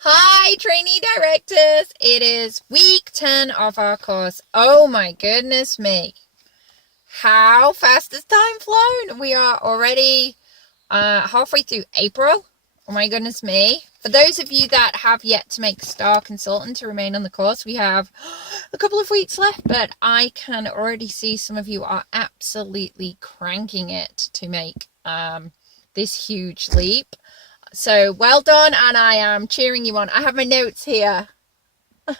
Hi, trainee directors. It is week 10 of our course. Oh my goodness me. How fast has time flown? We are already halfway through April. Oh my goodness me. For those of you that have yet to make Star Consultant to remain on the course, we have a couple of weeks left, but I can already see some of you are absolutely cranking it to make this huge leap. So well done, and I am cheering you on. I have my notes here.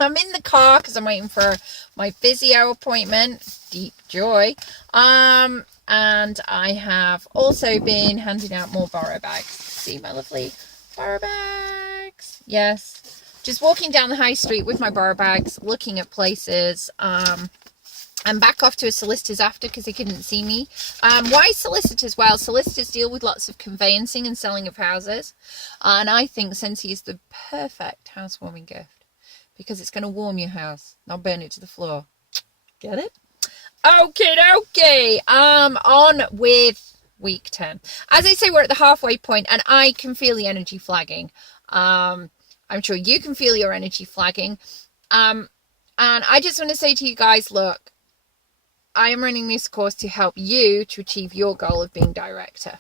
I'm in the car because I'm waiting for my physio appointment. Deep joy. And I have also been handing out more borrow bags. See my lovely borrow bags? Yes. Just walking down the high street with my borrow bags, looking at places. I'm back off to a solicitor's after because they couldn't see me. Why solicitors? Well, solicitors deal with lots of conveyancing and selling of houses. And I think Scentsy is the perfect housewarming gift because it's going to warm your house, not burn it to the floor. Get it? Okay. On with week 10. As I say, we're at the halfway point and I can feel the energy flagging. I'm sure you can feel your energy flagging. And I just want to say to you guys, look, I am running this course to help you to achieve your goal of being director.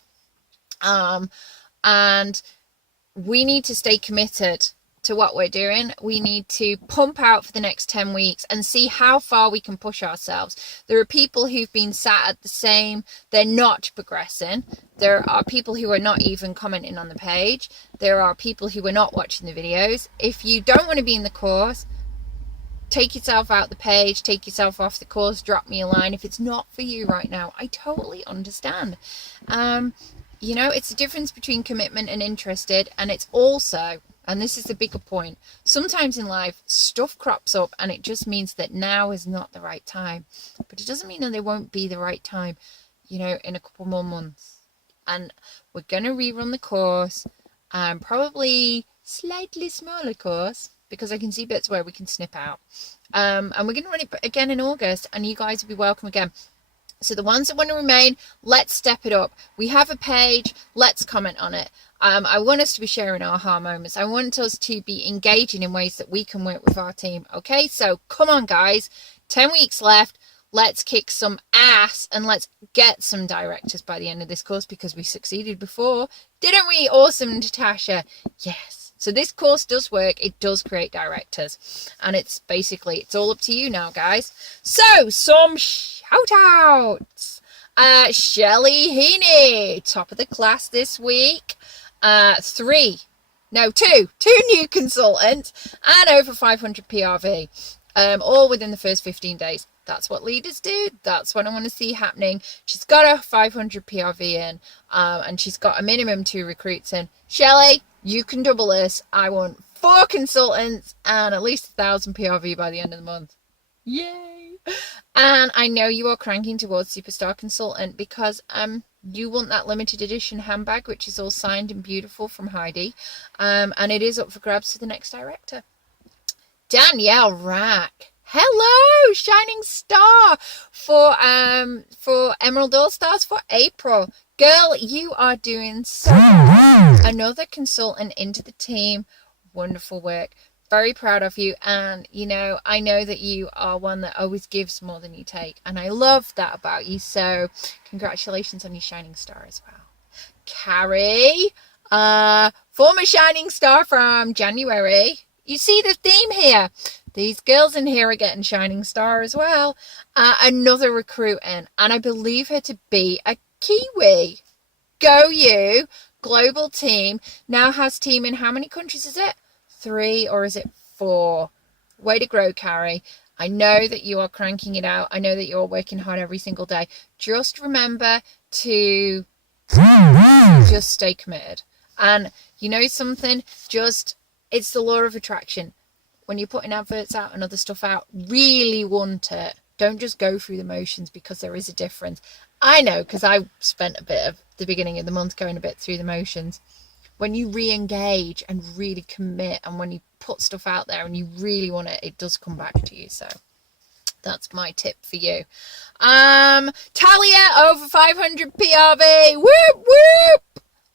And we need to stay committed to what we're doing. We need to pump out for the next 10 weeks and see how far we can push ourselves. There are people who've been sat at the same, they're not progressing. There are people who are not even commenting on the page. There are people who are not watching the videos. If you don't want to be in the course, take yourself out the page, take yourself off the course, drop me a line. If it's not for you right now, I totally understand. It's the difference between commitment and interested, and it's also, and this is the bigger point, sometimes in life stuff crops up and it just means that now is not the right time, but it doesn't mean that there won't be the right time, in a couple more months. And we're going to rerun the course, probably slightly smaller course, because I can see bits where we can snip out. And we're going to run it again in August, and you guys will be welcome again. So the ones that want to remain, let's step it up. We have a page, let's comment on it. I want us to be sharing aha moments. I want us to be engaging in ways that we can work with our team. Okay, so come on guys, 10 weeks left. Let's kick some ass and let's get some directors by the end of this course, because we succeeded before. Didn't we? Awesome, Natasha. Yes. So this course does work. It does create directors. And it's all up to you now, guys. So, some shout outs. Shelley Heaney, top of the class this week. Two new consultants and over 500 PRV. All within the first 15 days. That's what leaders do. That's what I want to see happening. She's got a 500 PRV in, and she's got a minimum 2 recruits in. Shelley, you can double this. I want 4 consultants and at least 1,000 PRV by the end of the month. Yay! And I know you are cranking towards Superstar Consultant because you want that limited edition handbag, which is all signed and beautiful from Heidi. And it is up for grabs for the next director. Danielle Rack. Hello, Shining Star for Emerald All Stars for April. Girl, you are doing so well. Another consultant into the team. Wonderful work. Very proud of you. And, I know that you are one that always gives more than you take. And I love that about you. So congratulations on your Shining Star as well. Carrie, former Shining Star from January. You see the theme here. These girls in here are getting Shining Star as well. Another recruit in. And I believe her to be a Kiwi. Go you. Global team. Now has team in how many countries is it? 3 or is it 4? Way to grow, Carrie. I know that you are cranking it out. I know that you're working hard every single day. Just remember to just stay committed. And you know something? It's the law of attraction. When you're putting adverts out and other stuff out, really want it. Don't just go through the motions, because there is a difference. I know, because I spent a bit of the beginning of the month going a bit through the motions. When you re-engage and really commit, and when you put stuff out there and you really want it, it does come back to you. So that's my tip for you. Talia, over 500 PRV. Whoop, whoop.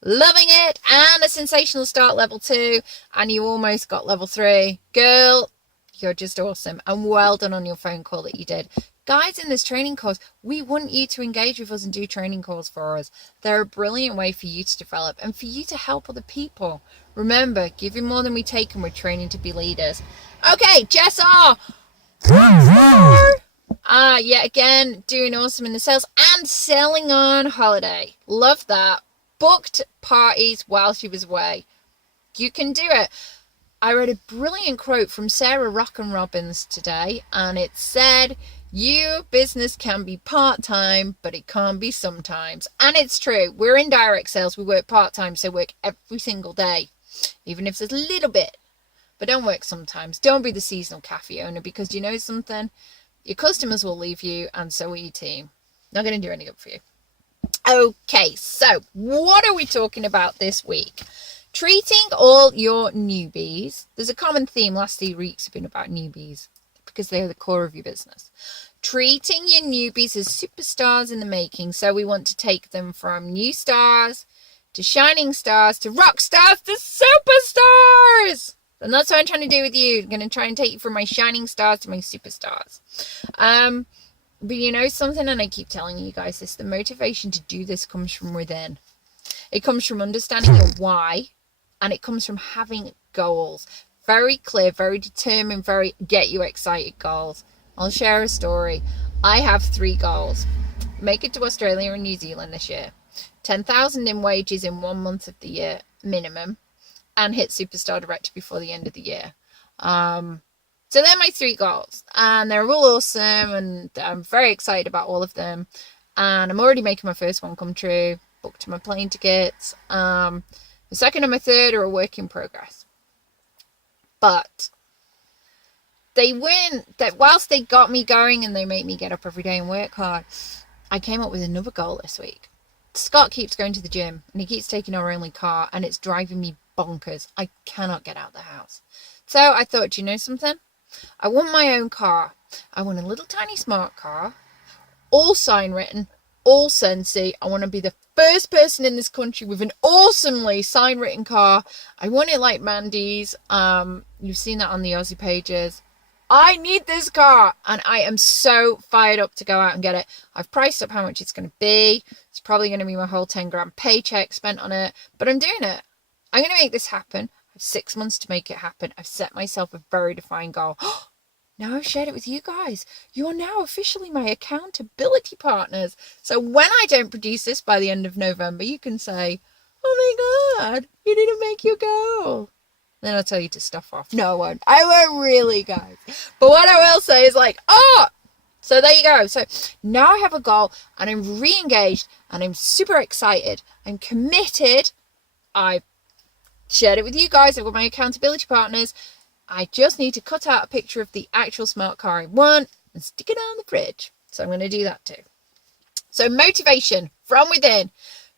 Loving it. And a sensational start level 2. And you almost got level 3. Girl, you're just awesome. And well done on your phone call that you did. Guys, in this training course, we want you to engage with us and do training calls for us. They're a brilliant way for you to develop and for you to help other people. Remember, giving more than we take, and we're training to be leaders. Okay, Jess R. Yet again, doing awesome in the sales and selling on holiday. Love that. Booked parties while she was away. You can do it. I read a brilliant quote from Sarah Rockin Robbins today, and it said, your business can be part-time, but it can't be sometimes. And it's true. We're in direct sales. We work part-time, so work every single day, even if there's a little bit. But don't work sometimes. Don't be the seasonal cafe owner, because you know something? Your customers will leave you, and so will your team. Not going to do any good for you. Okay, so what are we talking about this week? Treating all your newbies. There's a common theme. Last 3 weeks have been about newbies, because they're the core of your business. Treating your newbies as superstars in the making. So we want to take them from new stars to shining stars to rock stars to superstars. And that's what I'm trying to do with you. I'm going to try and take you from my shining stars to my superstars. But you know something, and I keep telling you guys this, the motivation to do this comes from within. It comes from understanding your why, and it comes from having goals. Very clear, very determined, very get you excited goals. I'll share a story. I have 3 goals. Make it to Australia and New Zealand this year. 10,000 in wages in 1 month of the year minimum, and hit superstar director before the end of the year. So they're my 3 goals, and they're all awesome, and I'm very excited about all of them. And I'm already making my first one come true. Booked my plane tickets. The second and my third are a work in progress. But they weren't, that whilst they got me going and they make me get up every day and work hard, I came up with another goal this week. Scott keeps going to the gym, and he keeps taking our only car, and it's driving me bonkers. I cannot get out of the house. So I thought, do you know something? I want my own car. I want a little tiny smart car, all sign written, all Scentsy. I want to be the first person in this country with an awesomely sign written car. I want it like Mandy's. You've seen that on the Aussie pages. I need this car, and I am so fired up to go out and get it. I've priced up how much it's going to be. It's probably going to be my whole 10 grand paycheck spent on it, but I'm doing it. I'm going to make this happen. I have 6 months to make it happen. I've set myself a very defined goal. Now I've shared it with you guys. You're now officially my accountability partners. So when I don't produce this by the end of November, you can say, oh my God, you didn't make your goal. Then I'll tell you to stuff off. No, I won't. I won't really, guys. But what I will say is like, so there you go. So now I have a goal, and I'm re-engaged, and I'm super excited. I'm committed. I've shared it with you guys. I've got my accountability partners. I just need to cut out a picture of the actual smart car I want and stick it on the fridge. So I'm going to do that too. So motivation from within.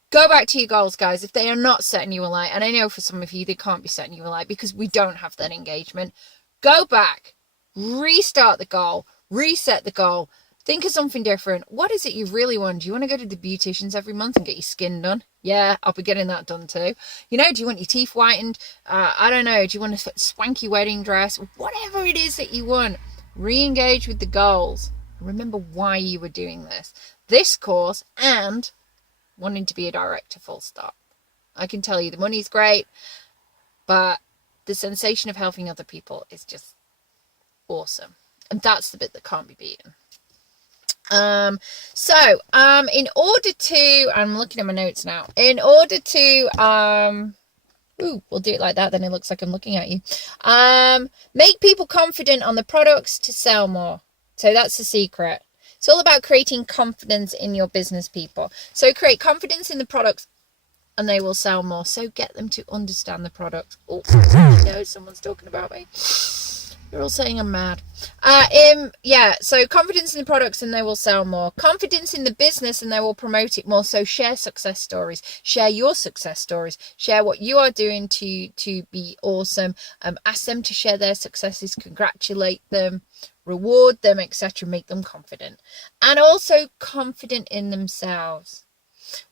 Go back to your goals, guys. If they are not setting you alight, and I know for some of you, they can't be setting you alight because we don't have that engagement. Go back, restart the goal, reset the goal. Think of something different. What is it you really want? Do you want to go to the beauticians every month and get your skin done? Yeah, I'll be getting that done too. You know, do you want your teeth whitened? I don't know. Do you want a swanky wedding dress? Whatever it is that you want, re-engage with the goals. Remember why you were doing this course, and wanting to be a director full stop. I can tell you the money's great, but the sensation of helping other people is just awesome. And that's the bit that can't be beaten. In order to, I'm looking at my notes now, in order to, we'll do it like that, then it looks like I'm looking at you. Make people confident on the products to sell more. So that's the secret. It's all about creating confidence in your business, people. So create confidence in the products, and they will sell more. So get them to understand the product. Oh, I know someone's talking about me. You're all saying I'm mad. So confidence in the products, and they will sell more. Confidence in the business, and they will promote it more. So share success stories. Share your success stories. Share what you are doing to be awesome. Ask them to share their successes. Congratulate them. Reward them, etc. Make them confident. And also confident in themselves.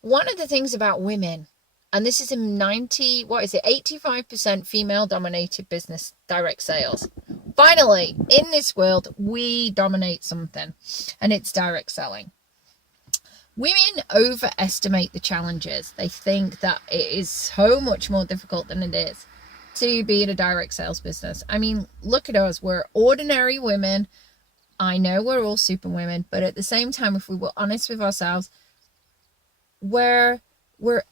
One of the things about women, And this is a 85% female dominated business, direct sales. Finally, in this world, we dominate something, and it's direct selling. Women overestimate the challenges. They think that it is so much more difficult than it is to be in a direct sales business. I mean, look at us. We're ordinary women. I know we're all super women, but at the same time, if we were honest with ourselves, we're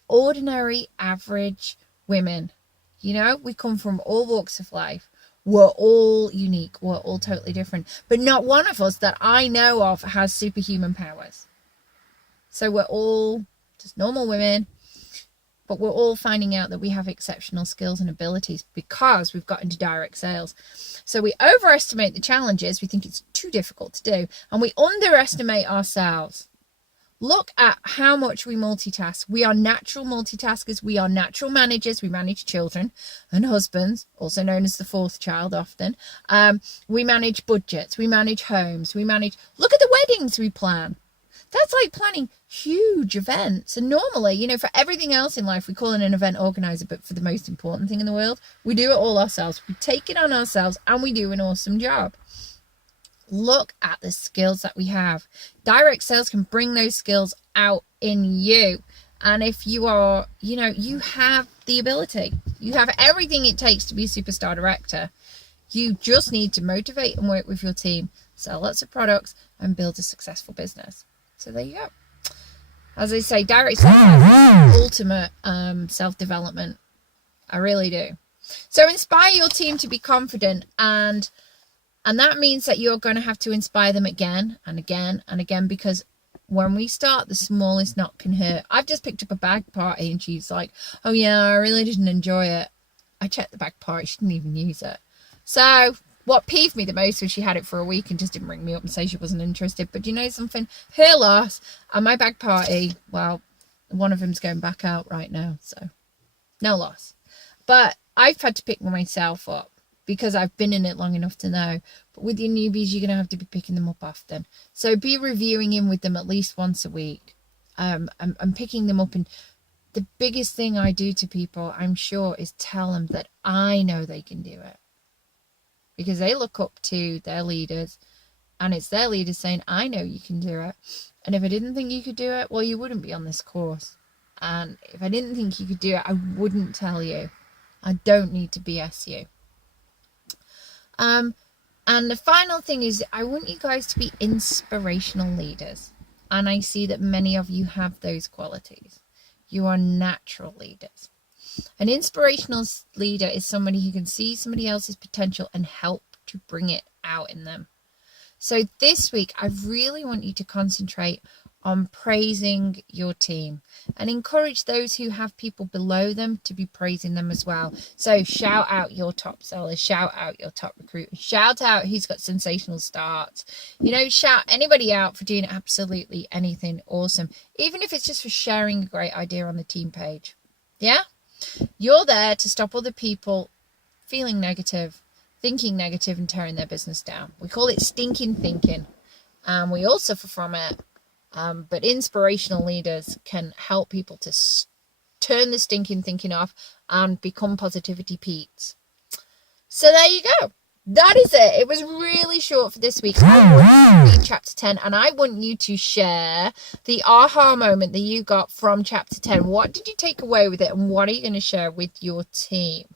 ordinary, average women. You know, we come from all walks of life. We're all unique. We're all totally different. But not one of us that I know of has superhuman powers. So we're all just normal women, but we're all finding out that we have exceptional skills and abilities because we've got into direct sales. So we overestimate the challenges. We think it's too difficult to do, and we underestimate ourselves. Look at how much we multitask. We are natural multitaskers. We are natural managers. We manage children and husbands, also known as the fourth child often. We manage budgets. We manage homes. Look at the weddings we plan. That's like planning huge events. And normally, you know, for everything else in life, we call in an event organizer, but for the most important thing in the world, we do it all ourselves. We take it on ourselves and we do an awesome job. Look at the skills that we have. Direct sales can bring those skills out in you. And if you are, you know, you have the ability. You have everything it takes to be a superstar director. You just need to motivate and work with your team, sell lots of products, and build a successful business. So there you go. As I say, direct sales is ultimate self-development. I really do. So inspire your team to be confident, and that means that you're going to have to inspire them again and again and again, because when we start, the smallest knock can hurt. I've just picked up a bag party and she's like, oh yeah, I really didn't enjoy it. I checked the bag party, she didn't even use it. So what peeved me the most was she had it for a week and just didn't ring me up and say she wasn't interested. But you know something? Her loss and my bag party, well, one of them's going back out right now, so no loss. But I've had to pick myself up, because I've been in it long enough to know. But with your newbies, you're going to have to be picking them up often. So be reviewing in with them at least once a week, and picking them up. And the biggest thing I do to people, I'm sure, is tell them that I know they can do it. Because they look up to their leaders, and it's their leaders saying, I know you can do it. And if I didn't think you could do it, well, you wouldn't be on this course. And if I didn't think you could do it, I wouldn't tell you. I don't need to BS you. And the final thing is, I want you guys to be inspirational leaders. And I see that many of you have those qualities. You are natural leaders. An inspirational leader is somebody who can see somebody else's potential and help to bring it out in them. So this week, I really want you to concentrate on praising your team and encourage those who have people below them to be praising them as well. So shout out your top sellers, shout out your top recruiters, shout out who's got sensational starts. You know, shout anybody out for doing absolutely anything awesome, even if it's just for sharing a great idea on the team page. Yeah? You're there to stop other people feeling negative, thinking negative, and tearing their business down. We call it stinking thinking, and we all suffer from it. But inspirational leaders can help people to turn the stinking thinking off and become positivity Pete's. So there you go. That is it. It was really short for this week. I want you to read chapter 10, and I want you to share the aha moment that you got from chapter 10. What did you take away with it, and what are you going to share with your team?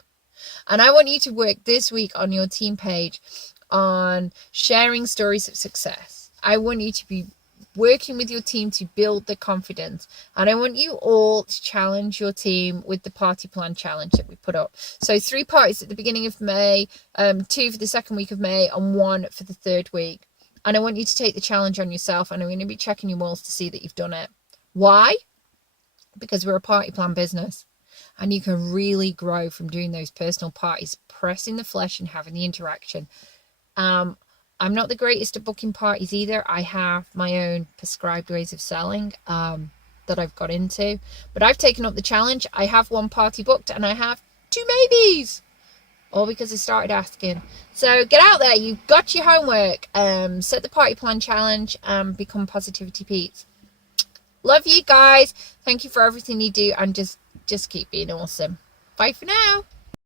And I want you to work this week on your team page on sharing stories of success. I want you to be working with your team to build the confidence, and I want you all to challenge your team with the party plan challenge that we put up. So 3 parties at the beginning of May, 2 for the second week of May, and 1 for the third week. And I want you to take the challenge on yourself, and I'm going to be checking your walls to see that you've done it. Why? Because we're a party plan business, and you can really grow from doing those personal parties, pressing the flesh and having the interaction. I'm not the greatest at booking parties either. I have my own prescribed ways of selling that I've got into. But I've taken up the challenge. I have 1 party booked and I have 2 maybes. All because I started asking. So get out there. You've got your homework. Set the party plan challenge and become Positivity Pete's. Love you guys. Thank you for everything you do. And just just keep being awesome. Bye for now.